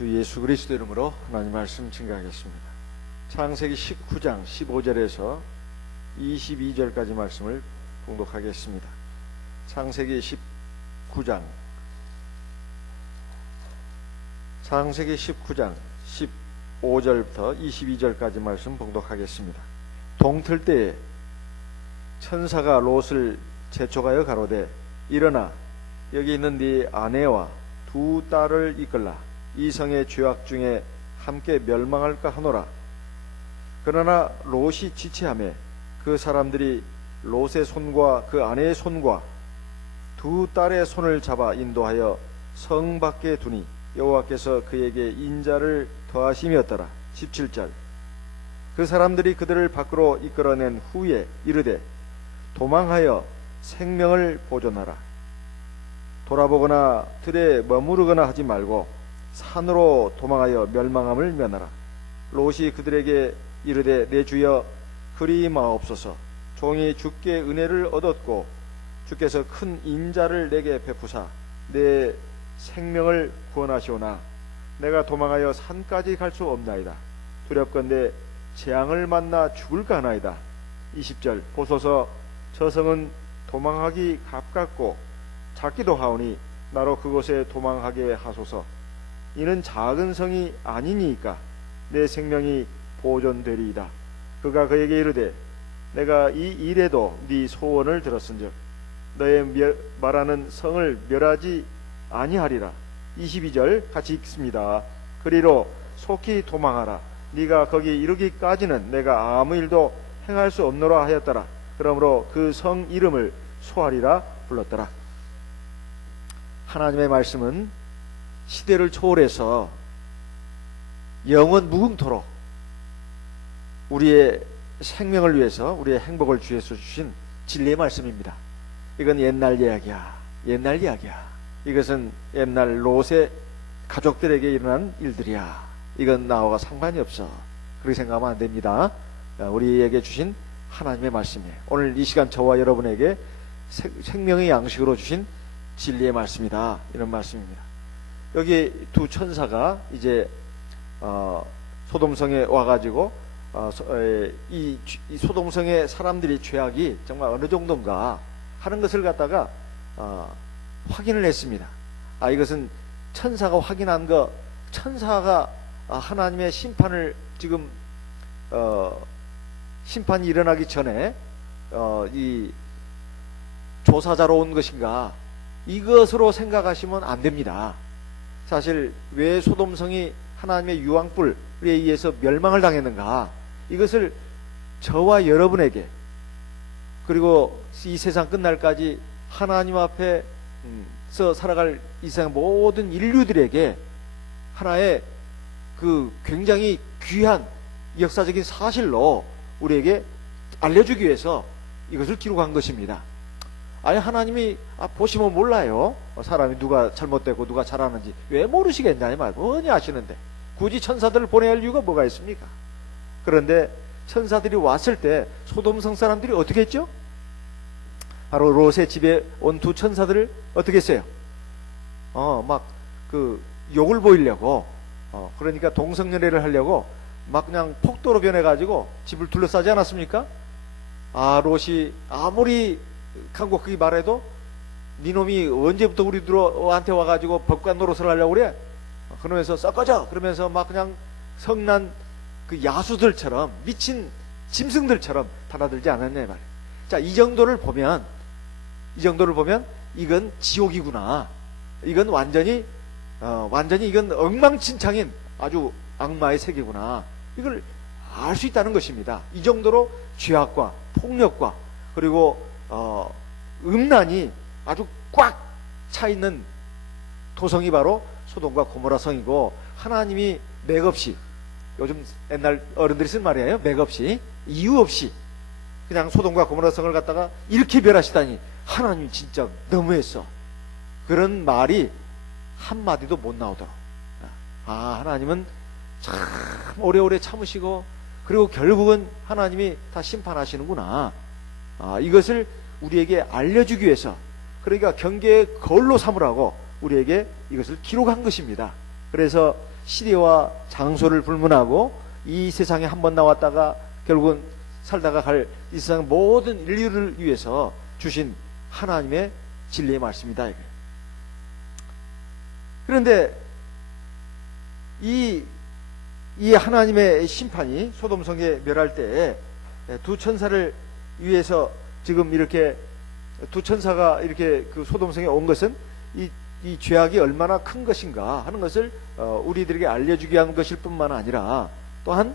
주 예수 그리스도 이름으로 하나님 말씀 증거하겠습니다. 창세기 19장 15절에서 22절까지 말씀을 봉독하겠습니다. 창세기 19장 15절부터 22절까지 말씀 봉독하겠습니다. 동틀 때에 천사가 롯을 재촉하여 가로되 일어나 여기 있는 네 아내와 두 딸을 이끌라. 이 성의 죄악 중에 함께 멸망할까 하노라. 그러나 롯이 지체하매 그 사람들이 롯의 손과 그 아내의 손과 두 딸의 손을 잡아 인도하여 성 밖에 두니 여호와께서 그에게 인자를 더하심이었더라. 17절. 그 사람들이 그들을 밖으로 이끌어낸 후에 이르되 도망하여 생명을 보존하라. 돌아보거나 들에 머무르거나 하지 말고 산으로 도망하여 멸망함을 면하라. 롯이 그들에게 이르되 내 주여 그리 마옵소서. 종이 주께 은혜를 얻었고 주께서 큰 인자를 내게 베푸사 내 생명을 구원하시오나 내가 도망하여 산까지 갈 수 없나이다. 두렵건대 재앙을 만나 죽을까 하나이다. 20절. 보소서 저 성은 도망하기 가깝고 작기도 하오니 나로 그곳에 도망하게 하소서. 이는 작은 성이 아니니까 내 생명이 보존되리이다. 그가 그에게 이르되 내가 이 일에도 네 소원을 들었은즉 너의 말하는 성을 멸하지 아니하리라. 22절 같이 읽습니다. 그리로 속히 도망하라. 네가 거기 이르기까지는 내가 아무 일도 행할 수 없노라 하였더라. 그러므로 그 성 이름을 소알이라 불렀더라. 하나님의 말씀은 시대를 초월해서 영원 무궁토록 우리의 생명을 위해서 우리의 행복을 주에서 주신 진리의 말씀입니다. 이건 옛날 이야기야. 옛날 이야기야. 이것은 옛날 롯의 가족들에게 일어난 일들이야. 이건 나와 상관이 없어. 그렇게 생각하면 안 됩니다. 우리에게 주신 하나님의 말씀이에요. 오늘 이 시간 저와 여러분에게 생명의 양식으로 주신 진리의 말씀이다. 이런 말씀입니다. 여기 두 천사가 이제 소돔성에 와가지고 이 소돔성의 사람들이 죄악이 정말 어느 정도인가 하는 것을 갖다가 확인을 했습니다. 이것은 천사가 확인한 거, 천사가 하나님의 심판을 지금 심판이 일어나기 전에 이 조사자로 온 것인가, 이것으로 생각하시면 안 됩니다. 사실 왜 소돔성이 하나님의 유황불에 의해서 멸망을 당했는가, 이것을 저와 여러분에게 그리고 이 세상 끝날까지 하나님 앞에서 살아갈 이 세상 모든 인류들에게 하나의 그 굉장히 귀한 역사적인 사실로 우리에게 알려주기 위해서 이것을 기록한 것입니다. 아니 하나님이 보시면 몰라요. 사람이 누가 잘못되고 누가 잘하는지 왜 모르시겠냐 이 말. 뻔히 아시는데 굳이 천사들을 보내야 할 이유가 뭐가 있습니까? 그런데 천사들이 왔을 때 소돔성 사람들이 어떻게 했죠? 바로 롯의 집에 온 두 천사들을 어떻게 했어요? 막 그 욕을 보이려고 그러니까 동성연애를 하려고 막 그냥 폭도로 변해가지고 집을 둘러싸지 않았습니까? 롯이 아무리 간곡하게 말해도 니놈이 언제부터 우리들한테 와가지고 법관 노릇을 하려고 그래? 그러면서 썩어져! 그러면서 막 그냥 성난 그 야수들처럼 미친 짐승들처럼 달아들지 않았냐 말이에요. 자, 이 정도를 보면 이건 지옥이구나. 이건 완전히 이건 엉망진창인 아주 악마의 세계구나. 이걸 알 수 있다는 것입니다. 이 정도로 죄악과 폭력과 그리고 음란이 아주 꽉 차 있는 도성이 바로 소돔과 고모라 성이고, 하나님이 맥없이, 요즘 옛날 어른들이 쓴 말이에요. 맥없이, 이유 없이 그냥 소돔과 고모라 성을 갖다가 이렇게 멸하시다니 하나님 진짜 너무했어. 그런 말이 한마디도 못 나오도록. 하나님은 참 오래오래 참으시고 그리고 결국은 하나님이 다 심판하시는구나. 이것을 우리에게 알려주기 위해서, 그러니까 경계의 거울로 삼으라고 우리에게 이것을 기록한 것입니다. 그래서 시대와 장소를 불문하고 이 세상에 한번 나왔다가 결국은 살다가 갈 이 세상 모든 인류를 위해서 주신 하나님의 진리의 말씀이다 이거예요. 그런데 이 하나님의 심판이 소돔성에 멸할 때 두 천사를 위해서 지금 이렇게 두 천사가 이렇게 그 소돔성에 온 것은 이 죄악이 얼마나 큰 것인가 하는 것을 우리들에게 알려주기 위한 것일 뿐만 아니라 또한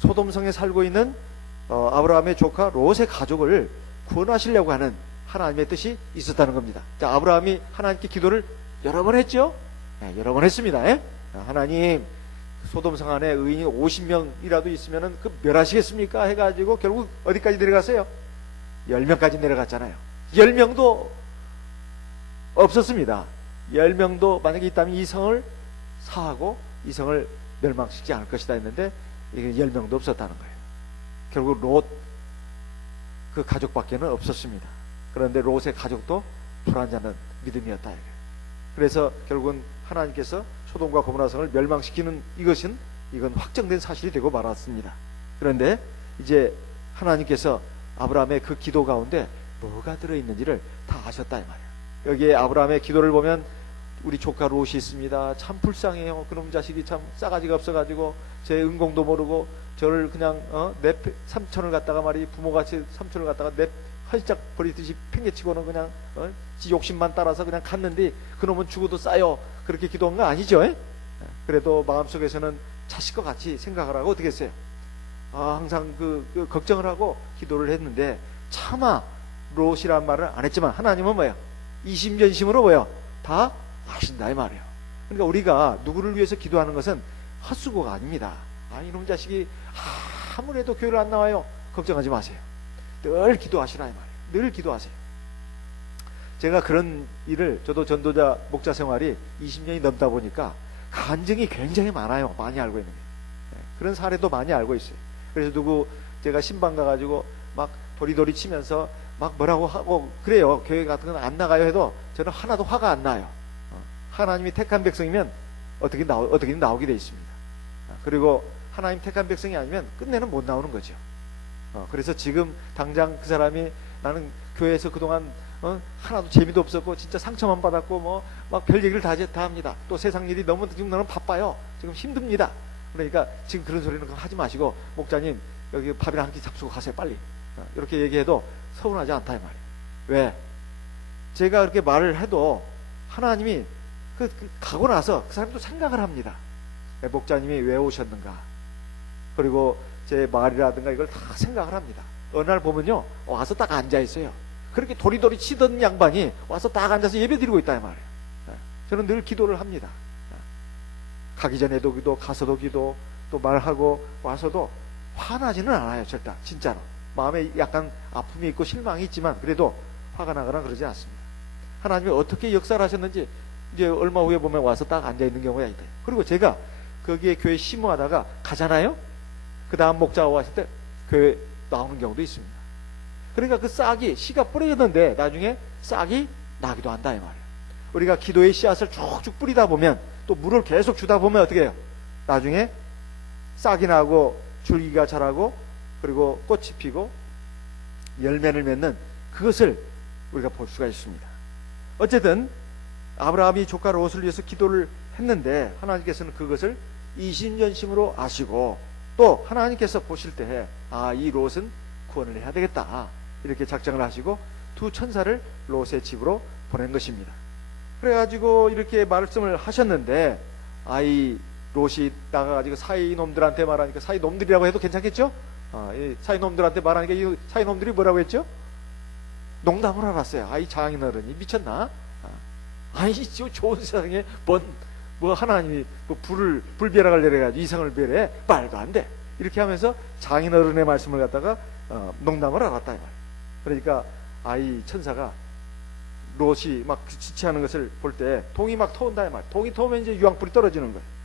소돔성에 살고 있는 아브라함의 조카 롯의 가족을 구원하시려고 하는 하나님의 뜻이 있었다는 겁니다. 자, 아브라함이 하나님께 기도를 여러 번 했죠? 네, 여러 번 했습니다. 하나님, 소돔성 안에 의인이 50명이라도 있으면 그 멸하시겠습니까? 해가지고 결국 어디까지 내려갔어요? 10명까지 내려갔잖아요. 10명도 없었습니다. 10명도 만약에 있다면 이 성을 사하고 이 성을 멸망시키지 않을 것이다 했는데 이게 10명도 없었다는 거예요. 결국 롯 그 가족밖에는 없었습니다. 그런데 롯의 가족도 불안자는 믿음이었다. 그래서 결국은 하나님께서 소돔과 고모라성을 멸망시키는 이건 확정된 사실이 되고 말았습니다. 그런데 이제 하나님께서 아브라함의 그 기도 가운데 뭐가 들어있는지를 다 아셨다 이 말이에요. 여기에 아브라함의 기도를 보면 우리 조카 롯이 있습니다. 참 불쌍해요. 그놈 자식이 참 싸가지가 없어가지고 제 은공도 모르고 저를 그냥 내 삼촌을 갖다가 말이 부모같이 삼촌을 갖다가 내 활짝 버리듯이 팽개치고는 그냥 지 욕심만 따라서 그냥 갔는데 그놈은 죽어도 싸요. 그렇게 기도한 거 아니죠? 그래도 마음속에서는 자식과 같이 생각을 하고 어떻게 했어요? 항상 그 걱정을 하고 기도를 했는데 차마 롯이란 말을 안 했지만 하나님은 뭐예요? 이심전심으로 뭐예요? 다 아신다 이 말이에요. 그러니까 우리가 누구를 위해서 기도하는 것은 헛수고가 아닙니다. 이놈 자식이 아무래도 교회를 안 나와요. 걱정하지 마세요. 늘 기도하시라 이 말이에요. 늘 기도하세요. 제가 그런 일을 저도 전도자 목자 생활이 20년이 넘다 보니까 간증이 굉장히 많아요. 많이 알고 있는 게. 그런 사례도 많이 알고 있어요. 그래서 제가 신방 가가지고 막 도리도리 치면서 막 뭐라고 하고 그래요. 교회 같은 건 안 나가요 해도 저는 하나도 화가 안 나요. 하나님이 택한 백성이면 어떻게든 나오게 돼 있습니다. 그리고 하나님 택한 백성이 아니면 끝내는 못 나오는 거죠. 그래서 지금 당장 그 사람이 나는 교회에서 그동안 하나도 재미도 없었고 진짜 상처만 받았고 뭐 막 별 얘기를 다 합니다. 또 세상 일이 너무 지금 나는 바빠요. 지금 힘듭니다. 그러니까 지금 그런 소리는 하지 마시고 목자님 여기 밥이랑 한 끼 잡수고 가세요 빨리. 이렇게 얘기해도 서운하지 않다 이 말이에요. 왜? 제가 그렇게 말을 해도 하나님이 가고 나서 그 사람도 생각을 합니다. 목자님이 왜 오셨는가? 그리고 제 말이라든가 이걸 다 생각을 합니다. 어느 날 보면요 와서 딱 앉아 있어요. 그렇게 도리도리 치던 양반이 와서 딱 앉아서 예배 드리고 있다 이 말이에요. 저는 늘 기도를 합니다. 가기 전에도 기도, 가서도 기도, 또 말하고 와서도 화나지는 않아요. 절대 진짜로 마음에 약간 아픔이 있고 실망이 있지만 그래도 화가 나거나 그러지 않습니다. 하나님이 어떻게 역사를 하셨는지 이제 얼마 후에 보면 와서 딱 앉아 있는 경우가 있다. 그리고 제가 거기에 교회 심호하다가 가잖아요. 그 다음 목자가 왔을 때 교회 나오는 경우도 있습니다. 그러니까 그 싹이 씨가 뿌려졌는데 나중에 싹이 나기도 한다 이 말이에요. 우리가 기도의 씨앗을 쭉쭉 뿌리다 보면 또 물을 계속 주다 보면 어떻게 해요? 나중에 싹이 나고 줄기가 자라고 그리고 꽃이 피고 열매를 맺는 그것을 우리가 볼 수가 있습니다. 어쨌든 아브라함이 조카 롯을 위해서 기도를 했는데 하나님께서는 그것을 이심전심으로 아시고 또 하나님께서 보실 때 이 롯은 구원을 해야 되겠다 이렇게 작정을 하시고 두 천사를 롯의 집으로 보낸 것입니다. 그래가지고 이렇게 말씀을 하셨는데 이 롯이 나가가지고 사이 놈들한테 말하니까 사이 놈들이라고 해도 괜찮겠죠? 이 사이 놈들한테 말하니까 이 사이 놈들이 뭐라고 했죠? 농담을 알았어요. 이 장인어른이 미쳤나? 좋은 세상에 뭐 하나님이 불벼락을 내려가지고 이상을 배래 말도 안 돼. 이렇게 하면서 장인어른의 말씀을 갖다가 농담을 알았다 이 말. 그러니까 이 천사가 롯이 막 지체하는 것을 볼 때 동이 막 터온다 이 말. 동이 터오면 이제 유황불이 떨어지는 거예요.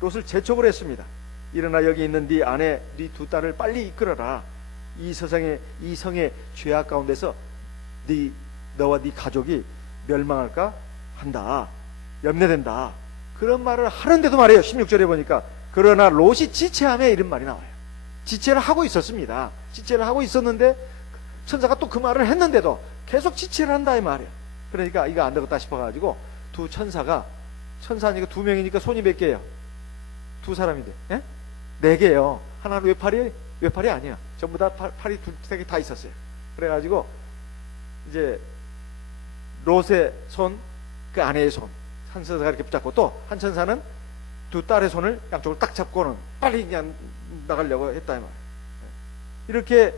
롯을 재촉을 했습니다. 일어나 여기 있는 네 아내 네 두 딸을 빨리 이끌어라. 이 성의 죄악 가운데서 너와 네 가족이 멸망할까 한다. 염려된다. 그런 말을 하는데도 말이에요. 16절에 보니까 그러나 롯이 지체하며 이런 말이 나와요. 지체를 하고 있었습니다. 지체를 하고 있었는데 천사가 또 그 말을 했는데도 계속 지체를 한다 이 말이에요. 그러니까 이거 안 되겠다 싶어가지고 두 천사니까 두 명이니까 손이 몇 개예요? 두 사람인데, 예? 네 개예요. 하나는 외팔이 아니야. 전부 다 팔이 세 개 다 있었어요. 그래가지고 이제 롯의 손, 그 아내의 손, 한 천사가 이렇게 붙잡고 또 한 천사는 두 딸의 손을 양쪽을 딱 잡고는 빨리 그냥 나가려고 했다 이 말이에요. 이렇게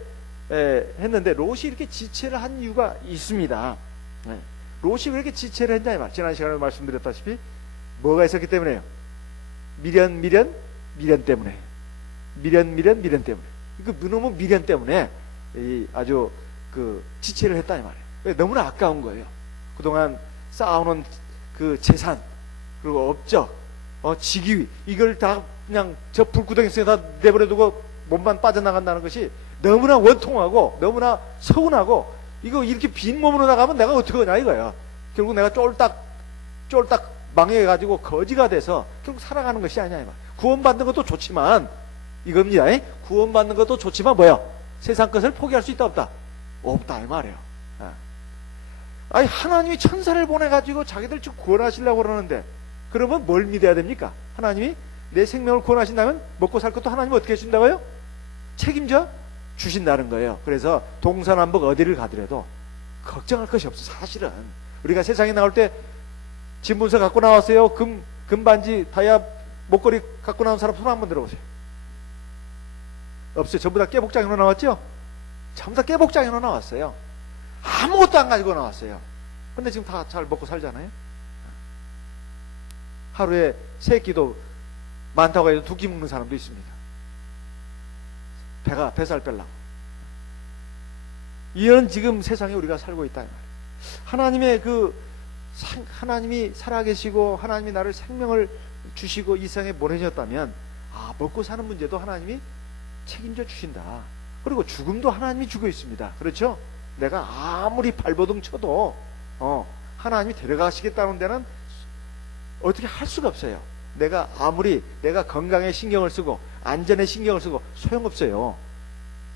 했는데 롯이 이렇게 지체를 한 이유가 있습니다. 롯이 왜 이렇게 지체를 했냐 이 말. 지난 시간에 말씀드렸다시피 뭐가 있었기 때문에요. 미련 때문에. 미련 때문에. 그 너무 미련 때문에 아주 그 지체를 했다 이 말이에요. 너무나 아까운 거예요. 그동안 쌓아오는 그 재산, 그리고 업적, 직위, 이걸 다 그냥 저 불구덩이 속에 다 내버려두고 몸만 빠져나간다는 것이 너무나 원통하고 너무나 서운하고, 이거 이렇게 빈 몸으로 나가면 내가 어떻게 하냐 이거야. 결국 내가 쫄딱 망해가지고 거지가 돼서 결국 살아가는 것이 아니야. 구원받는 것도 좋지만 이겁니다. 구원받는 것도 좋지만 뭐야? 세상 것을 포기할 수 있다 없다? 없다 이 말이에요. 아니 하나님이 천사를 보내가지고 자기들 지금 구원하시려고 그러는데 그러면 뭘 믿어야 됩니까? 하나님이 내 생명을 구원하신다면 먹고 살 것도 하나님이 어떻게 해준다고요? 책임져 주신다는 거예요. 그래서 동서남북 어디를 가더라도 걱정할 것이 없어. 사실은 우리가 세상에 나올 때 진문서 갖고 나왔어요. 금반지 다이아 목걸이 갖고 나온 사람 손 한번 들어보세요. 없어요. 전부 다 깨복장이로 나왔죠? 전부 다 깨복장이로 나왔어요. 아무것도 안 가지고 나왔어요. 근데 지금 다 잘 먹고 살잖아요. 하루에 세 끼도 많다고 해도 두 끼 먹는 사람도 있습니다. 배살 빼려고. 이런 지금 세상에 우리가 살고 있다 이 말이에요. 하나님이 살아계시고 하나님이 나를 생명을 주시고 이 세상에 보내셨다면 먹고 사는 문제도 하나님이 책임져 주신다. 그리고 죽음도 하나님이 주고 있습니다. 그렇죠? 내가 아무리 발버둥 쳐도 하나님이 데려가시겠다는 데는 어떻게 할 수가 없어요. 내가 건강에 신경을 쓰고 안전에 신경을 쓰고 소용없어요.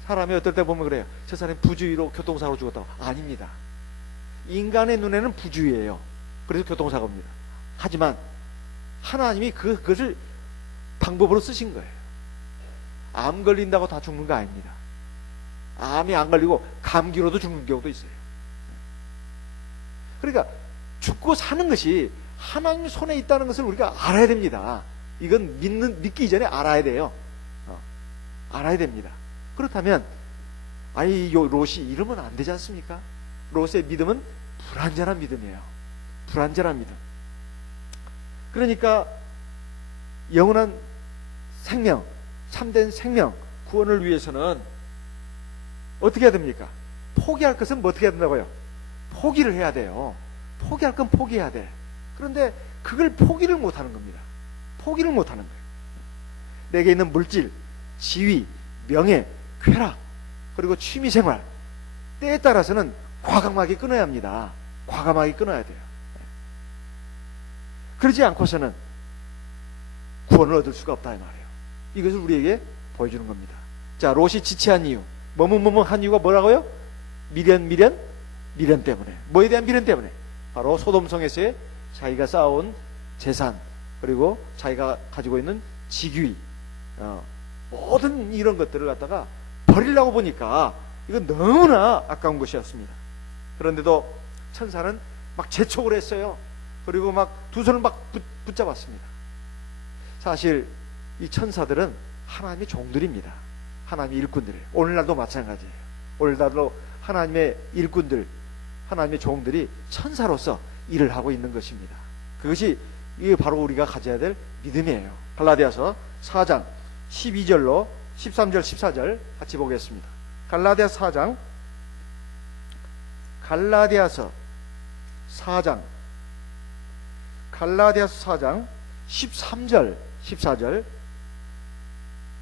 사람이 어떨 때 보면 그래요. 저 사람이 부주의로 교통사고로 죽었다고. 아닙니다. 인간의 눈에는 부주의예요. 그래서 교통사고입니다. 하지만 하나님이 그것을 방법으로 쓰신 거예요. 암 걸린다고 다 죽는 거 아닙니다. 암이 안 걸리고 감기로도 죽는 경우도 있어요. 그러니까 죽고 사는 것이 하나님 손에 있다는 것을 우리가 알아야 됩니다. 이건 믿기 이전에 알아야 돼요. 알아야 됩니다. 그렇다면 롯이 이러면 안 되지 않습니까? 롯의 믿음은 불완전한 믿음이에요. 불완전한 믿음. 그러니까 영원한 생명, 참된 생명, 구원을 위해서는 어떻게 해야 됩니까? 포기할 것은 뭐 어떻게 해야 된다고요? 포기를 해야 돼요. 포기할 건 포기해야 돼. 그런데 그걸 포기를 못하는 겁니다. 포기를 못하는 거예요. 내게 있는 물질, 지위, 명예, 쾌락, 그리고 취미생활, 때에 따라서는 과감하게 끊어야 합니다. 과감하게 끊어야 돼요. 그러지 않고서는 구원을 얻을 수가 없다 이 말이에요. 이것을 우리에게 보여주는 겁니다. 자, 롯이 지체한 이유, 한 이유가 뭐라고요? 미련 때문에. 뭐에 대한 미련 때문에? 바로 소돔성에서의 자기가 쌓아온 재산, 그리고 자기가 가지고 있는 직위, 모든 이런 것들을 갖다가 버리려고 보니까 이건 너무나 아까운 것이었습니다. 그런데도 천사는 막 재촉을 했어요. 그리고 막 두 손을 막 붙잡았습니다. 사실 이 천사들은 하나님의 종들입니다. 하나님의 일꾼들이에요. 오늘날도 마찬가지예요. 오늘날도 하나님의 일꾼들, 하나님의 종들이 천사로서 일을 하고 있는 것입니다. 그것이 이게 바로 우리가 가져야 될 믿음이에요. 갈라디아서 4장 12절로 13절 14절 같이 보겠습니다. 갈라디아서 4장 13절 14절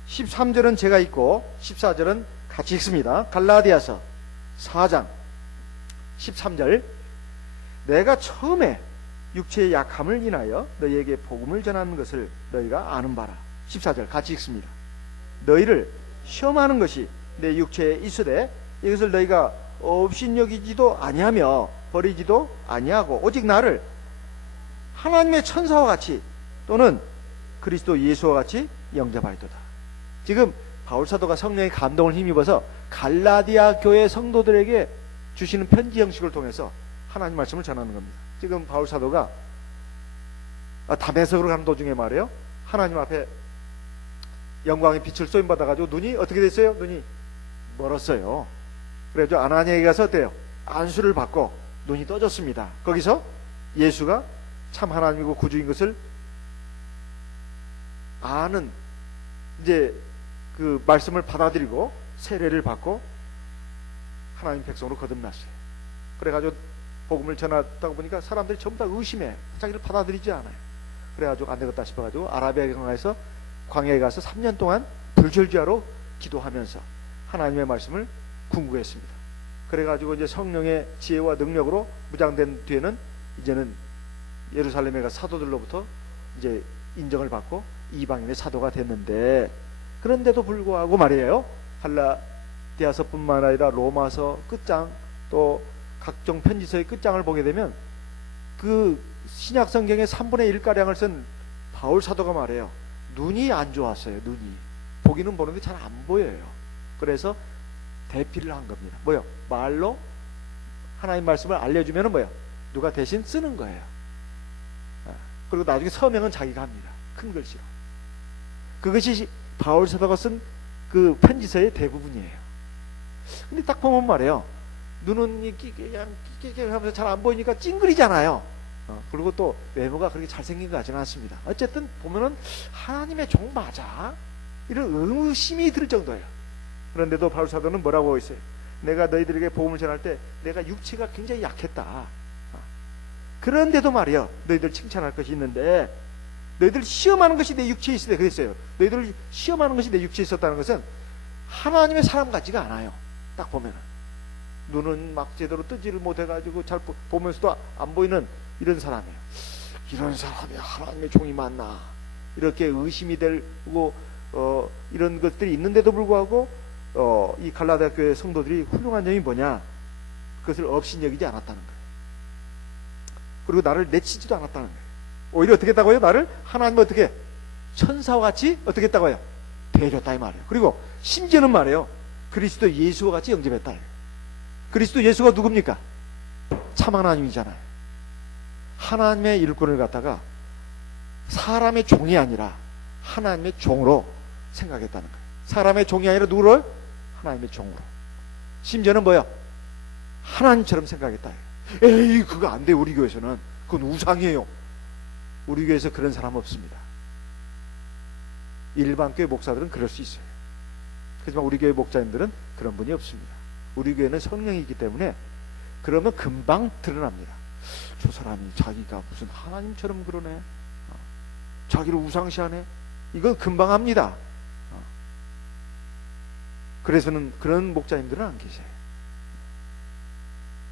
13절은 제가 읽고 14절은 같이 읽습니다. 갈라디아서 4장 13절 내가 처음에 육체의 약함을 인하여 너희에게 복음을 전하는 것을 너희가 아는 바라. 14절 같이 읽습니다. 너희를 시험하는 것이 내 육체에 있으되 이것을 너희가 업신여기지도 아니하며 버리지도 아니하고 오직 나를 하나님의 천사와 같이 또는 그리스도 예수와 같이 영접하리도다. 지금 바울 사도가 성령의 감동을 힘입어서 갈라디아 교회 성도들에게 주시는 편지 형식을 통해서 하나님 말씀을 전하는 겁니다. 지금 바울 사도가 다메섹으로 가는 도중에 말이에요, 하나님 앞에 영광의 빛을 쏘임받아가지고 눈이 어떻게 됐어요? 눈이 멀었어요. 그래서 아나니아에게 가서 어때요? 안수를 받고 눈이 떠졌습니다. 거기서 예수가 참 하나님이고 구주인 것을 아는 이제 그 말씀을 받아들이고 세례를 받고 하나님 백성으로 거듭났어요. 그래가지고 복음을 전하다가 보니까 사람들이 전부 다 의심해. 자기를 받아들이지 않아요. 그래가지고 안 되겠다 싶어가지고 아라비아 강에서 광야에 가서 3년 동안 불철주야로 기도하면서 하나님의 말씀을 궁구했습니다. 그래가지고 이제 성령의 지혜와 능력으로 무장된 뒤에는 이제는 예루살렘에 가 사도들로부터 이제 인정을 받고 이방인의 사도가 됐는데, 그런데도 불구하고 말이에요, 갈라디아서뿐만 아니라 로마서 끝장 또 각종 편지서의 끝장을 보게 되면 그 신약 성경의 3분의 1가량을 쓴 바울 사도가 말해요, 눈이 안 좋았어요. 눈이 보기는 보는데 잘 안 보여요. 그래서 대피를 한 겁니다. 뭐요? 말로 하나님 말씀을 알려주면 뭐요? 누가 대신 쓰는 거예요. 그리고 나중에 서명은 자기가 합니다. 큰 글씨로. 그것이 바울 사도가 쓴 그 편지서의 대부분이에요. 근데 딱 보면 말이에요, 눈은 그냥 하면서 잘 안 보이니까 찡그리잖아요. 그리고 또 외모가 그렇게 잘생긴 것 같지는 않습니다. 어쨌든 보면은 하나님의 종 맞아? 이런 의심이 들 정도예요. 그런데도 바울 사도는 뭐라고 하고 있어요? 내가 너희들에게 복음을 전할 때 내가 육체가 굉장히 약했다. 그런데도 말이요, 너희들 칭찬할 것이 있는데, 너희들 시험하는 것이 내 육체에 있을 때 그랬어요. 너희들 시험하는 것이 내 육체에 있었다는 것은 하나님의 사람 같지가 않아요. 딱 보면은 눈은 막 제대로 뜨지를 못해가지고 잘 보면서도 안 보이는 이런 사람이에요. 이런 사람이 하나님의 종이 맞나, 이렇게 의심이 되고 이런 것들이 있는데도 불구하고 이 갈라디아 교회 성도들이 훌륭한 점이 뭐냐, 그것을 업신여기지 않았다는 거예요. 그리고 나를 내치지도 않았다는 거예요. 오히려 어떻게 했다고요? 나를 하나님은 어떻게 천사와 같이 어떻게 했다고요? 대해줬다 이 말이에요. 그리고 심지어는 말이에요, 그리스도 예수와 같이 영접했다. 그리스도 예수가 누굽니까? 참 하나님이잖아요. 하나님의 일꾼을 갖다가 사람의 종이 아니라 하나님의 종으로 생각했다는 거예요. 사람의 종이 아니라 누구를? 하나님의 종으로. 심지어는 뭐야? 하나님처럼 생각했다. 에이, 그거 안 돼. 우리 교회에서는 그건 우상이에요. 우리 교회에서 그런 사람 없습니다. 일반 교회 목사들은 그럴 수 있어요. 하지만 우리 교회 목사님들은 그런 분이 없습니다. 우리 교회는 성령이 있기 때문에 그러면 금방 드러납니다. 저 사람이 자기가 무슨 하나님처럼 그러네, 자기를 우상시하네, 이건 금방 합니다. 그래서는 그런 목사님들은 안 계세요.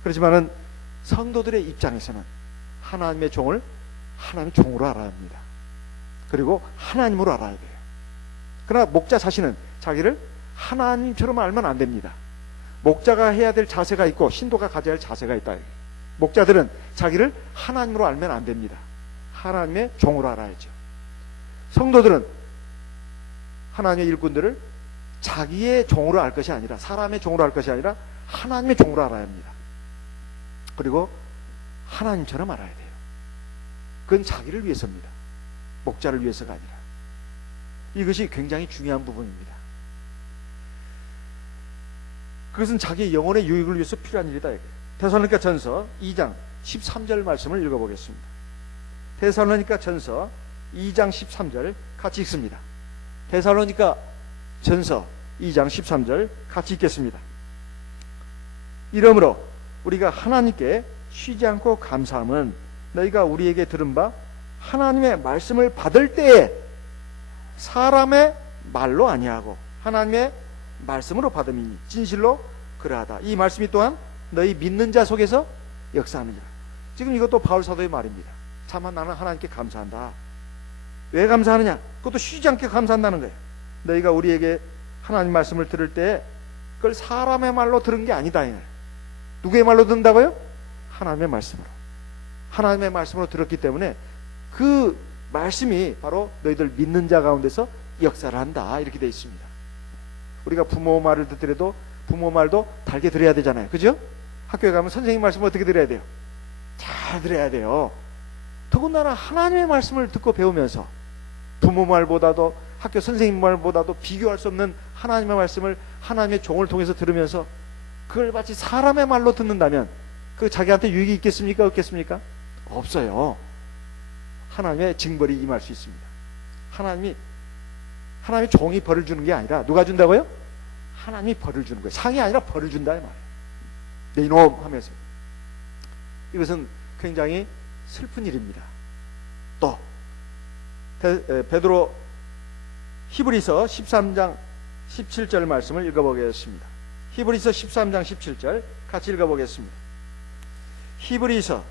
그렇지만은 성도들의 입장에서는 하나님의 종을 하나님의 종으로 알아야 합니다. 그리고 하나님으로 알아야 돼요. 그러나 목자 자신은 자기를 하나님처럼 알면 안 됩니다. 목자가 해야 될 자세가 있고 신도가 가져야 할 자세가 있다. 목자들은 자기를 하나님으로 알면 안 됩니다. 하나님의 종으로 알아야죠. 성도들은 하나님의 일꾼들을 자기의 종으로 알 것이 아니라, 사람의 종으로 알 것이 아니라 하나님의 종으로 알아야 합니다. 그리고 하나님처럼 알아야 돼요. 그건 자기를 위해서입니다. 목자를 위해서가 아니라. 이것이 굉장히 중요한 부분입니다. 그것은 자기의 영혼의 유익을 위해서 필요한 일이다. 데살로니가 전서 2장 13절 말씀을 읽어보겠습니다. 데살로니가 전서 2장 13절 같이 읽습니다. 데살로니가 전서 2장 13절 같이 읽겠습니다. 이러므로 우리가 하나님께 쉬지 않고 감사함은 너희가 우리에게 들은 바 하나님의 말씀을 받을 때에 사람의 말로 아니하고 하나님의 말씀으로 받음이니 진실로 그러하다. 이 말씀이 또한 너희 믿는 자 속에서 역사하느니라. 지금 이것도 바울 사도의 말입니다. 다만 나는 하나님께 감사한다. 왜 감사하느냐? 그것도 쉬지 않게 감사한다는 거예요. 너희가 우리에게 하나님 말씀을 들을 때 그걸 사람의 말로 들은 게 아니다. 누구의 말로 듣는다고요? 하나님의 말씀으로. 하나님의 말씀으로 들었기 때문에 그 말씀이 바로 너희들 믿는 자 가운데서 역사를 한다. 이렇게 되어 있습니다. 우리가 부모 말을 듣더라도 부모 말도 달게 들어야 되잖아요. 그죠? 학교에 가면 선생님 말씀 어떻게 들어야 돼요? 잘 들어야 돼요. 더군다나 하나님의 말씀을 듣고 배우면서 부모 말보다도 학교 선생님 말보다도 비교할 수 없는 하나님의 말씀을 하나님의 종을 통해서 들으면서 그걸 마치 사람의 말로 듣는다면 그 자기한테 유익이 있겠습니까? 없겠습니까? 없어요. 하나님의 징벌이 임할 수 있습니다. 하나님의 종이 벌을 주는 게 아니라 누가 준다고요? 하나님이 벌을 주는 거예요. 상이 아니라 벌을 준다 이 말이에요. 내 이놈 하면서. 이것은 굉장히 슬픈 일입니다. 또 베드로 히브리서 13장 17절 말씀을 읽어보겠습니다. 히브리서 13장 17절 같이 읽어보겠습니다. 히브리서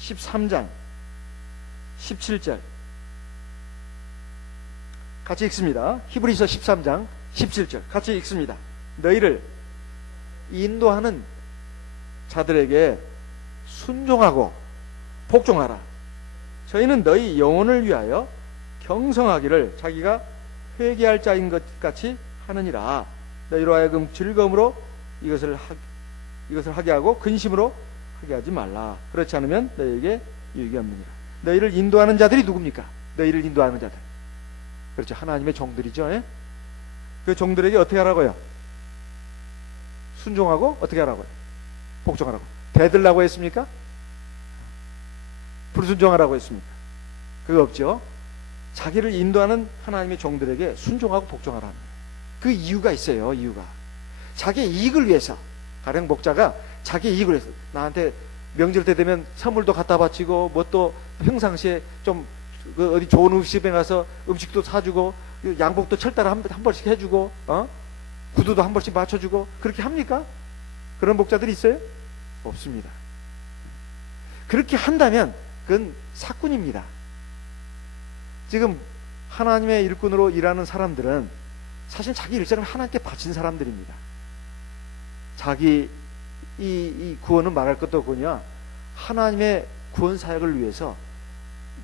13장 17절 같이 읽습니다. 히브리서 13장 17절 같이 읽습니다. 너희를 인도하는 자들에게 순종하고 복종하라. 저희는 너희 영혼을 위하여 경성하기를 자기가 회개할 자인 것 같이 하느니라. 너희로 하여금 즐거움으로 이것을 하게 하고 근심으로 하게 하지 말라. 그렇지 않으면 너희에게 유익이 없느니라. 너희를 인도하는 자들이 누굽니까? 너희를 인도하는 자들. 그렇죠. 하나님의 종들이죠. 예? 그 종들에게 어떻게 하라고요? 순종하고 어떻게 하라고요? 복종하라고. 대들라고 했습니까? 불순종하라고 했습니까? 그거 없죠. 자기를 인도하는 하나님의 종들에게 순종하고 복종하라는 거예요. 그 이유가 있어요. 이유가 자기의 이익을 위해서. 가령 목자가 자기의 이익을 위해서 나한테 명절 때 되면 선물도 갖다 바치고 뭐 또 평상시에 좀 어디 좋은 음식집에 가서 음식도 사주고 양복도 철따라 한 벌씩 해주고 구두도 한 벌씩 맞춰주고 그렇게 합니까? 그런 목자들이 있어요? 없습니다. 그렇게 한다면 그건 사꾼입니다. 지금 하나님의 일꾼으로 일하는 사람들은 사실 자기 일생을 하나님께 바친 사람들입니다. 자기 이 구원은 말할 것도 없거냐, 하나님의 구원 사역을 위해서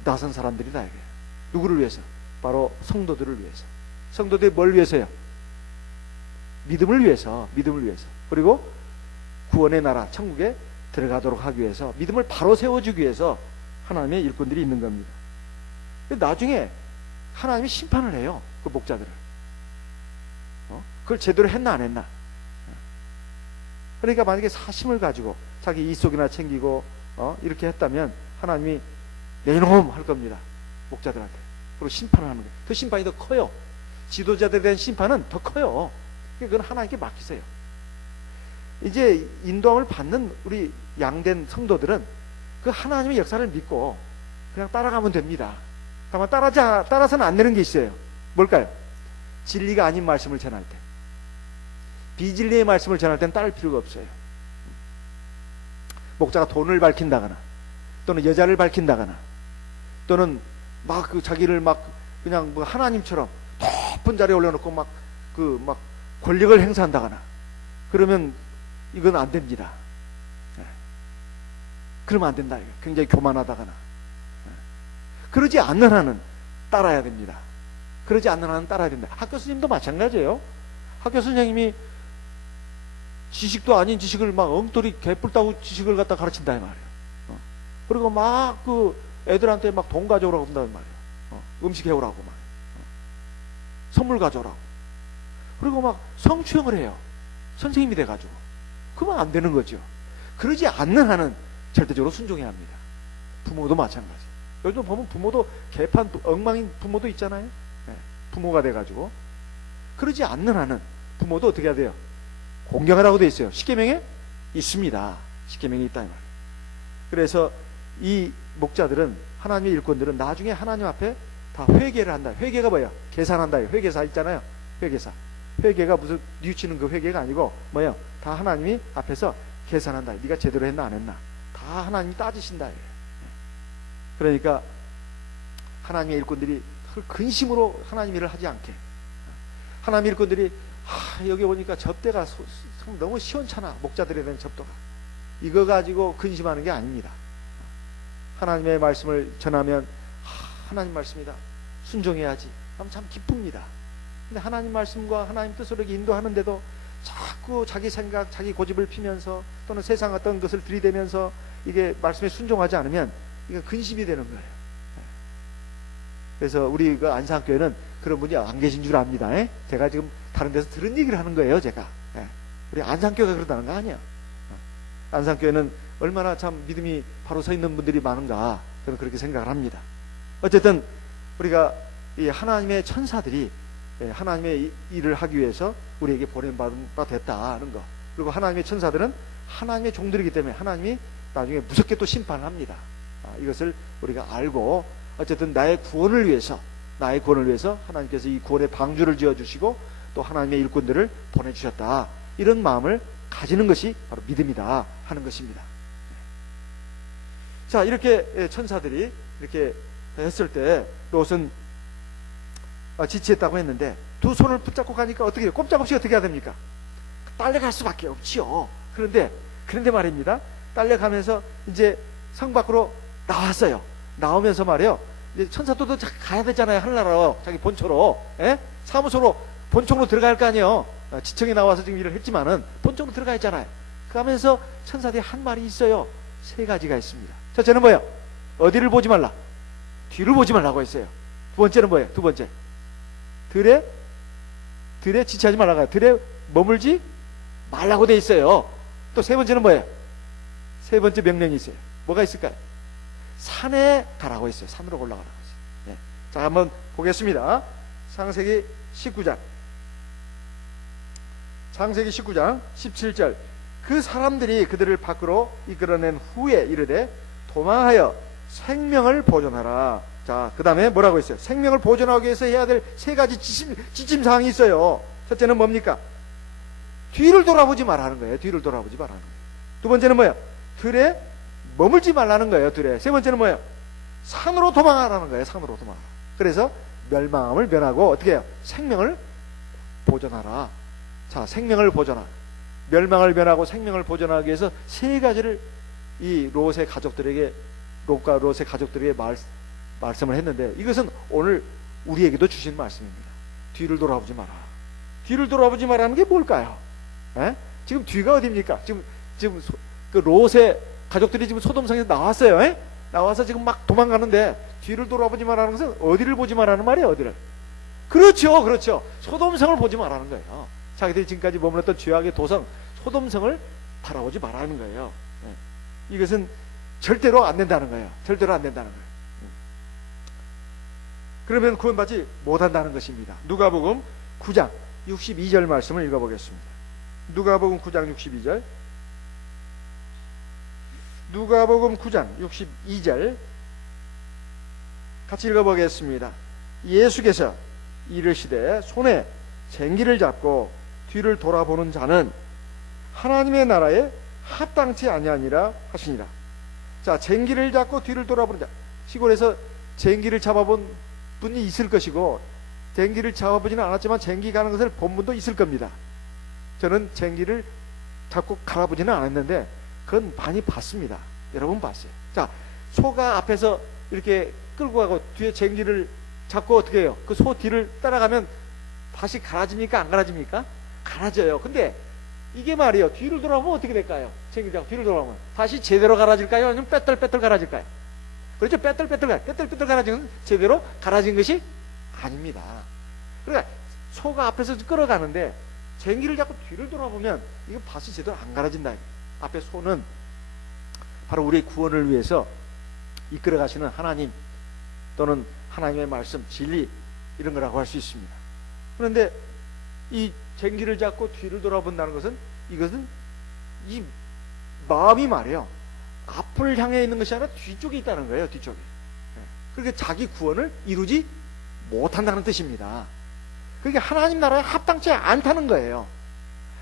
나선 사람들이다 이게. 누구를 위해서? 바로 성도들을 위해서. 성도들이 뭘 위해서요? 믿음을 위해서. 믿음을 위해서. 그리고 구원의 나라 천국에 들어가도록 하기 위해서, 믿음을 바로 세워주기 위해서 하나님의 일꾼들이 있는 겁니다. 나중에 하나님이 심판을 해요. 그 목자들을. 그걸 제대로 했나 안 했나. 그러니까 만약에 사심을 가지고 자기 이속이나 챙기고 이렇게 했다면 하나님이 내 이놈 할 겁니다. 목자들한테. 그리고 심판을 하는 거예요. 그 심판이 더 커요. 지도자들에 대한 심판은 더 커요. 그건 하나님께 맡기세요. 이제 인도함을 받는 우리 양된 성도들은 그 하나님의 역사를 믿고 그냥 따라가면 됩니다. 다만 따라서는 안 되는 게 있어요. 뭘까요? 진리가 아닌 말씀을 전할 때, 비진리의 말씀을 전할 때는 따를 필요가 없어요. 목자가 돈을 밝힌다거나 또는 여자를 밝힌다거나 또는 막 그 자기를 막 그냥 뭐 하나님처럼 높은 자리에 올려놓고 막 권력을 행사한다거나 그러면 이건 안 됩니다. 그러면 안 된다. 굉장히 교만하다거나. 그러지 않는 한은 따라야 됩니다. 그러지 않는 한은 따라야 된다. 학교 선생님도 마찬가지예요. 학교 선생님이 지식도 아닌 지식을 막 엉터리 개뿔 따고 지식을 갖다 가르친다 이 말이에요. 그리고 막 그 애들한테 막 돈 가져오라고 한다는 말이에요. 음식 해오라고 막 선물 가져오라고. 그리고 막 성추행을 해요. 선생님이 돼가지고. 그러면 안 되는 거죠. 그러지 않는 한은 절대적으로 순종해야 합니다. 부모도 마찬가지. 요즘 보면 부모도 개판 엉망인 부모도 있잖아요. 네, 부모가 돼가지고. 그러지 않는 한은 부모도 어떻게 해야 돼요? 공경하라고 되어 있어요. 십계명에 있습니다. 십계명에 있다 이 말이에요. 그래서 이 목자들은, 하나님의 일꾼들은 나중에 하나님 앞에 다 회개를 한다. 회개가 뭐야? 계산한다. 회계사 있잖아요. 회계사. 회개가 무슨 뉘우치는 그 회개가 아니고 뭐예요? 다 하나님이 앞에서 계산한다. 네가 제대로 했나 안 했나. 다 하나님이 따지신다. 그러니까 하나님의 일꾼들이 근심으로 하나님 일을 하지 않게, 하나님의 일꾼들이 여기 오니까 접대가 참 너무 시원찮아, 목자들에 대한 접도가, 이거 가지고 근심하는 게 아닙니다. 하나님의 말씀을 전하면 하나님 말씀이다, 순종해야지 하면 참 기쁩니다. 근데 하나님 말씀과 하나님 뜻으로 인도하는데도 자꾸 자기 생각, 자기 고집을 피면서 또는 세상 어떤 것을 들이대면서 이게 말씀에 순종하지 않으면 이거 근심이 되는 거예요. 그래서 우리가 안산교회는 그런 분이 안 계신 줄 압니다. 제가 지금 다른 데서 들은 얘기를 하는 거예요, 제가. 우리 안산교회가 그렇다는 거 아니야. 안산교회는 얼마나 참 믿음이 바로 서 있는 분들이 많은가, 저는 그렇게 생각을 합니다. 어쨌든 우리가 이 하나님의 천사들이 하나님의 일을 하기 위해서 우리에게 보낸받은 바 됐다는 거, 그리고 하나님의 천사들은 하나님의 종들이기 때문에 하나님이 나중에 무섭게 또 심판을 합니다. 이것을 우리가 알고 어쨌든 나의 구원을 위해서 하나님께서 이 구원의 방주를 지어주시고 또 하나님의 일꾼들을 보내주셨다, 이런 마음을 가지는 것이 바로 믿음이다 하는 것입니다. 자, 이렇게 천사들이 이렇게 했을 때 롯은 지치했다고 했는데 두 손을 붙잡고 가니까 어떻게 해요? 꼼짝없이 어떻게 해야 됩니까? 딸려갈 수밖에 없지요. 그런데 말입니다, 딸려가면서 이제 성 밖으로 나왔어요. 나오면서 말이요, 이제 천사들도 가야 되잖아요. 하늘나라로, 자기 본초로, 사무소로, 본청으로 들어갈 거 아니에요. 지청에 나와서 지금 일을 했지만은 본청으로 들어가 있잖아요. 그러면서 천사들이 한 말이 있어요. 세 가지가 있습니다. 첫째는 뭐예요? 어디를 보지 말라, 뒤를 보지 말라고 했어요. 두 번째는 뭐예요? 두 번째, 들에 지체하지 말라고, 들에 머물지 말라고 돼 있어요. 또 세 번째는 뭐예요? 세 번째 명령이 있어요. 뭐가 있을까요? 산에 가라고 했어요. 산으로 올라가라고 했어요. 자, 한번 보겠습니다. 창세기 19장 17절. 그 사람들이 그들을 밖으로 이끌어낸 후에 이르되 도망하여 생명을 보존하라. 자, 그 다음에 뭐라고 했어요? 생명을 보존하기 위해서 해야 될 세 가지 지침사항이 있어요. 첫째는 뭡니까? 뒤를 돌아보지 말라는 거예요. 뒤를 돌아보지 말라는 거예요. 두 번째는 뭐예요? 들에 머물지 말라는 거예요. 들에. 세 번째는 뭐예요? 산으로 도망하라는 거예요. 산으로 도망하라. 그래서 멸망함을 면하고 어떻게 해요? 생명을 보존하라. 자, 생명을 보존하라. 멸망을 면하고 생명을 보존하기 위해서 세 가지를 이 롯과 롯의 가족들에게 말씀을 했는데, 이것은 오늘 우리에게도 주신 말씀입니다. 뒤를 돌아보지 마라. 뒤를 돌아보지 마라는 게 뭘까요? 지금 뒤가 어디입니까? 지금 그 롯의 가족들이 지금 소돔성에서 나왔어요. 나와서 지금 막 도망가는데 뒤를 돌아보지 마라는 것은 어디를 보지 마라는 말이에요. 어디를? 그렇죠. 소돔성을 보지 마라는 거예요. 자기들이 지금까지 머물렀던 죄악의 도성 소돔성을 바라보지 마라는 거예요. 이것은 절대로 안 된다는 거예요. 절대로 안 된다는 거예요. 그러면 구원받지 못한다는 것입니다. 누가복음 9장 62절 말씀을 읽어보겠습니다. 누가복음 9장 62절. 누가복음 9장 62절 같이 읽어보겠습니다. 예수께서 이르시되 손에 쟁기를 잡고 뒤를 돌아보는 자는 하나님의 나라에 합당치 아니하니라 하시니라. 자, 쟁기를 잡고 뒤를 돌아보는 자, 시골에서 쟁기를 잡아본 분이 있을 것이고 쟁기를 잡아보지는 않았지만 쟁기 가는 것을 본 분도 있을 겁니다. 저는 쟁기를 잡고 갈아보지는 않았는데 그건 많이 봤습니다. 여러분 봤어요. 자, 소가 앞에서 이렇게 끌고 가고 뒤에 쟁기를 잡고 어떻게 해요? 그 소 뒤를 따라가면 다시 갈아집니까? 안 갈아집니까? 갈아져요. 근데 이게 말이에요. 뒤를 돌아보면 어떻게 될까요? 쟁기를 잡고 뒤를 돌아보면 다시 제대로 갈아질까요? 아니면 빼떨빼떨 갈아질까요? 그렇죠. 빼떨빼떨 갈아지는 제대로 갈아진 것이 아닙니다. 그러니까 소가 앞에서 끌어가는데 쟁기를 잡고 뒤를 돌아보면 이거 밭이 제대로 안 갈아진다. 앞에 소는 바로 우리의 구원을 위해서 이끌어 가시는 하나님 또는 하나님의 말씀, 진리 이런 거라고 할 수 있습니다. 그런데 이 쟁기를 잡고 뒤를 돌아본다는 것은 이것은 이 마음이 말이에요. 앞을 향해 있는 것이 아니라 뒤쪽에 있다는 거예요. 뒤쪽에. 그러니까 자기 구원을 이루지 못한다는 뜻입니다. 그게 하나님 나라에 합당치 않다는 거예요.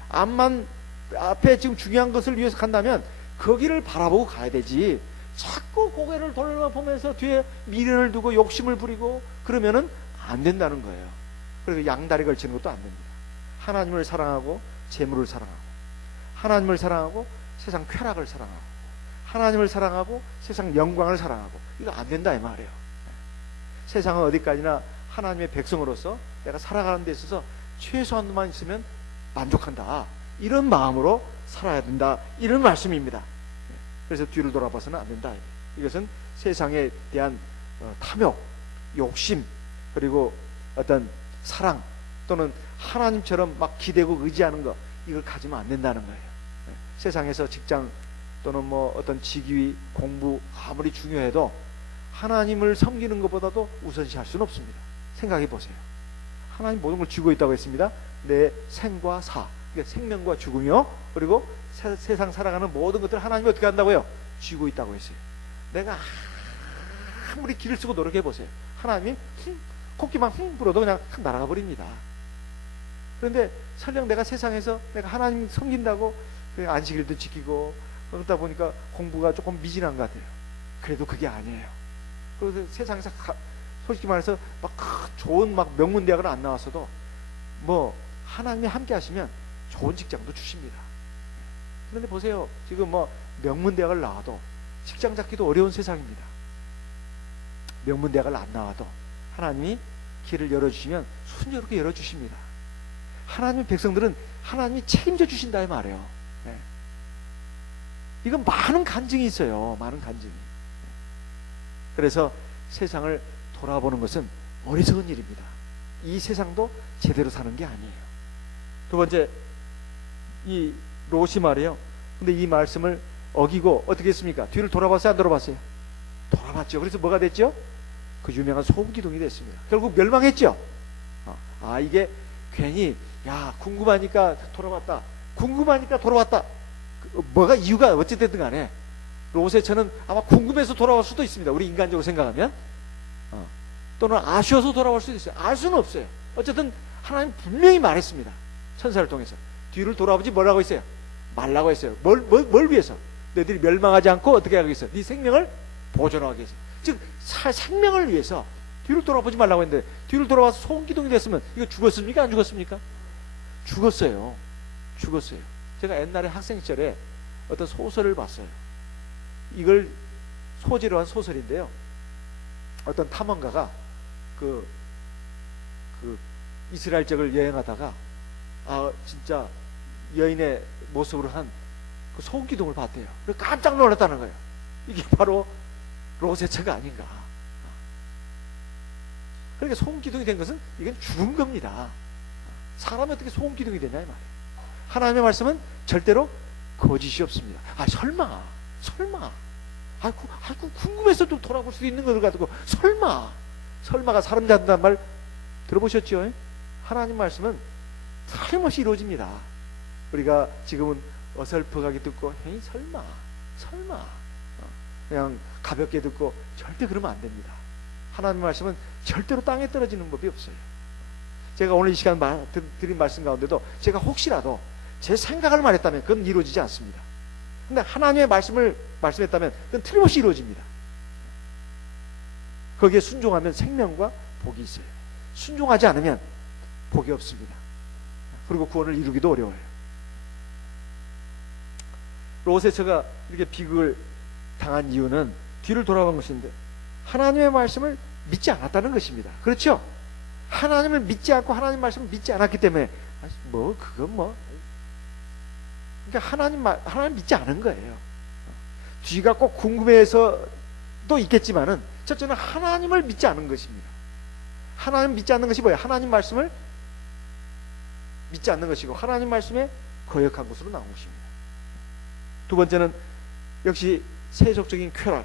앞에 지금 중요한 것을 위해서 간다면 거기를 바라보고 가야 되지, 자꾸 고개를 돌려보면서 뒤에 미련을 두고 욕심을 부리고 그러면은 안 된다는 거예요. 그리고 양다리 걸치는 것도 안 됩니다. 하나님을 사랑하고 재물을 사랑하고, 하나님을 사랑하고 세상 쾌락을 사랑하고, 하나님을 사랑하고 세상 영광을 사랑하고, 이거 안 된다 이 말이에요. 세상은 어디까지나 하나님의 백성으로서 내가 살아가는 데 있어서 최소한만 있으면 만족한다, 이런 마음으로 살아야 된다, 이런 말씀입니다. 그래서 뒤를 돌아봐서는 안 된다. 이것은 세상에 대한 탐욕, 욕심, 그리고 어떤 사랑, 또는 하나님처럼 막 기대고 의지하는 것, 이걸 가지면 안 된다는 거예요. 세상에서 직장 또는 뭐 어떤 직위, 공부 아무리 중요해도 하나님을 섬기는 것보다도 우선시할 수는 없습니다. 생각해 보세요. 하나님 모든 걸 쥐고 있다고 했습니다. 내 생과 사, 그러니까 생명과 죽음이요, 그리고 세상 살아가는 모든 것들을 하나님이 어떻게 한다고요? 쥐고 있다고 했어요. 내가 아무리 길을 쓰고 노력해 보세요. 하나님이 코끼만 불어도 그냥 날아가 버립니다. 그런데 설령 내가 세상에서 내가 하나님 섬긴다고 안식일도 지키고 그러다 보니까 공부가 조금 미진한 것 같아요. 그래도 그게 아니에요. 그래서 세상에서 솔직히 말해서 막 좋은 막 명문대학을 안 나왔어도 뭐 하나님이 함께 하시면 좋은 직장도 주십니다. 그런데 보세요. 지금 뭐 명문대학을 나와도 직장 잡기도 어려운 세상입니다. 명문대학을 안 나와도 하나님이 길을 열어주시면 순조롭게 열어주십니다. 하나님의 백성들은 하나님이 책임져 주신다 이 말이에요. 네. 이건 많은 간증이 있어요. 많은 간증이. 그래서 세상을 돌아보는 것은 어리석은 일입니다. 이 세상도 제대로 사는 게 아니에요. 두 번째, 이 롯이 말이에요. 근데 이 말씀을 어기고 어떻게 했습니까? 뒤를 돌아봤어요? 안 돌아봤어요? 돌아봤죠. 그래서 뭐가 됐죠? 그 유명한 소음기둥이 됐습니다. 결국 멸망했죠. 이게 괜히 궁금하니까 돌아왔다, 궁금하니까 돌아왔다, 뭐가 이유가 어찌됐든 간에 롯의 처는 아마 궁금해서 돌아올 수도 있습니다. 우리 인간적으로 생각하면 또는 아쉬워서 돌아올 수도 있어요. 알 수는 없어요. 어쨌든 하나님 분명히 말했습니다. 천사를 통해서 뒤를 돌아보지 뭐라고 했어요? 말라고 했어요. 뭘 위해서? 너희들이 멸망하지 않고 어떻게 하기 위해서? 네 생명을 보존하기 위해서. 즉 생명을 위해서 뒤를 돌아보지 말라고 했는데, 뒤를 돌아와서 소음기둥이 됐으면 이거 죽었습니까? 안 죽었습니까? 죽었어요. 죽었어요. 제가 옛날에 학생 시절에 어떤 소설을 봤어요. 이걸 소재로 한 소설인데요. 어떤 탐험가가 그 이스라엘 쪽을 여행하다가 진짜 여인의 모습으로 한 그 소음기둥을 봤대요. 그래서 깜짝 놀랐다는 거예요. 이게 바로 롯의 처가 아닌가. 그러니까 소음기둥이 된 것은 이건 죽은 겁니다. 사람이 어떻게 소음기둥이 되냐 이 말이에요. 하나님의 말씀은 절대로 거짓이 없습니다. 설마 아이고 궁금해서 좀 돌아볼 수 있는 것 같고, 설마가 사람 잡는다는 말 들어보셨죠? 하나님 말씀은 틀림없이 이루어집니다. 우리가 지금은 어설프하게 듣고 설마 그냥 가볍게 듣고 절대 그러면 안 됩니다. 하나님 말씀은 절대로 땅에 떨어지는 법이 없어요. 제가 오늘 이 시간 드린 말씀 가운데도 제가 혹시라도 제 생각을 말했다면 그건 이루어지지 않습니다. 근데 하나님의 말씀을 말씀했다면 그건 틀림없이 이루어집니다. 거기에 순종하면 생명과 복이 있어요. 순종하지 않으면 복이 없습니다. 그리고 구원을 이루기도 어려워요. 롯의 처가 이렇게 비극을 당한 이유는 뒤를 돌아본 것인데 하나님의 말씀을 믿지 않았다는 것입니다. 그렇죠? 하나님을 믿지 않고 하나님 말씀을 믿지 않았기 때문에 그러니까 하나님 믿지 않은 거예요. 뒤가 꼭 궁금해서도 있겠지만은 첫째는 하나님을 믿지 않은 것입니다. 하나님 믿지 않는 것이 뭐예요? 하나님 말씀을 믿지 않는 것이고 하나님 말씀에 거역한 것으로 나온 것입니다. 두 번째는 역시 세속적인 쾌락,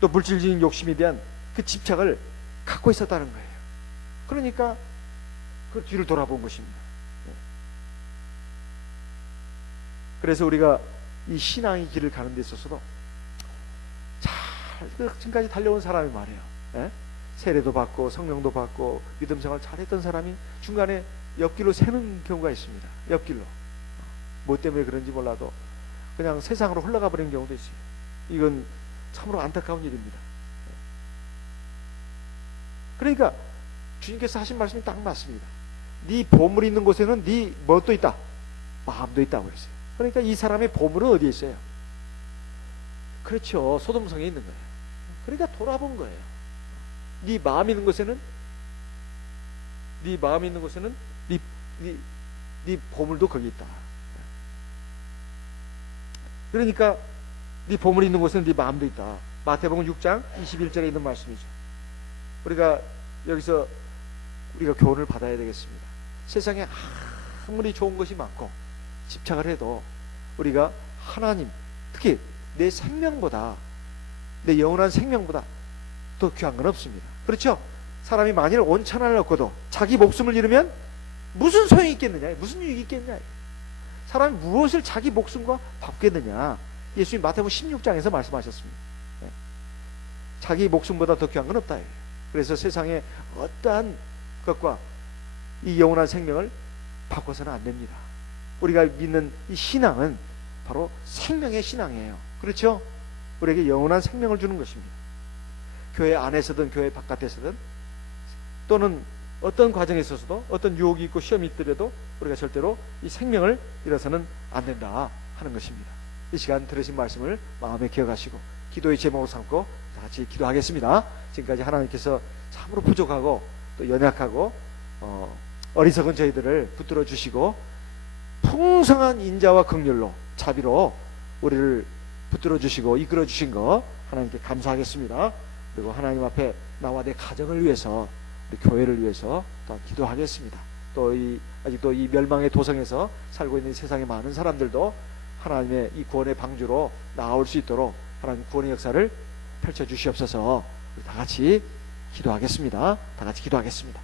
또 물질적인 욕심에 대한 그 집착을 갖고 있었다는 거예요. 그러니까 그 뒤를 돌아본 것입니다. 그래서 우리가 이 신앙의 길을 가는 데 있어서도 지금까지 달려온 사람이 말이에요. 세례도 받고 성령도 받고 믿음 생활 잘했던 사람이 중간에 옆길로 새는 경우가 있습니다. 옆길로. 뭐 때문에 그런지 몰라도 그냥 세상으로 흘러가 버리는 경우도 있어요. 이건 참으로 안타까운 일입니다. 그러니까 주님께서 하신 말씀이 딱 맞습니다. 네 보물이 있는 곳에는 네 뭣도 있다? 마음도 있다고 그랬어요. 그러니까 이 사람의 보물은 어디에 있어요? 그렇죠. 소돔성에 있는 거예요. 그러니까 돌아본 거예요. 네 마음이 있는 곳에는 네 마음이 있는 곳에는 네 보물도 거기 있다. 그러니까 네 보물이 있는 곳에는 네 마음도 있다. 마태복음 6장 21절에 있는 말씀이죠. 우리가 여기서 우리가 교훈을 받아야 되겠습니다. 세상에 아무리 좋은 것이 많고 집착을 해도 우리가 하나님, 특히 내 생명보다, 내 영원한 생명보다 더 귀한 건 없습니다. 그렇죠? 사람이 만일 온천을 얻고도 자기 목숨을 잃으면 무슨 소용이 있겠느냐, 무슨 유익이 있겠냐. 사람이 무엇을 자기 목숨과 바꾸겠느냐. 예수님 마태복음 16장에서 말씀하셨습니다. 자기 목숨보다 더 귀한 건 없다. 그래서 세상에 어떠한 것과 이 영원한 생명을 바꿔서는 안 됩니다. 우리가 믿는 이 신앙은 바로 생명의 신앙이에요. 그렇죠? 우리에게 영원한 생명을 주는 것입니다. 교회 안에서든 교회 바깥에서든 또는 어떤 과정에 있어서도 어떤 유혹이 있고 시험이 있더라도 우리가 절대로 이 생명을 잃어서는 안 된다 하는 것입니다. 이 시간 들으신 말씀을 마음에 기억하시고 기도의 제목을 삼고 같이 기도하겠습니다. 지금까지 하나님께서 참으로 부족하고 또 연약하고 어리석은 저희들을 붙들어 주시고 풍성한 인자와 긍휼로 자비로 우리를 붙들어 주시고 이끌어 주신 거 하나님께 감사하겠습니다. 그리고 하나님 앞에 나와 내 가정을 위해서, 우리 교회를 위해서 또 기도하겠습니다. 또 아직도 이 멸망의 도성에서 살고 있는 세상의 많은 사람들도 하나님의 이 구원의 방주로 나아올 수 있도록 하나님 구원의 역사를 펼쳐 주시옵소서. 우리 다 같이 기도하겠습니다. 다 같이 기도하겠습니다.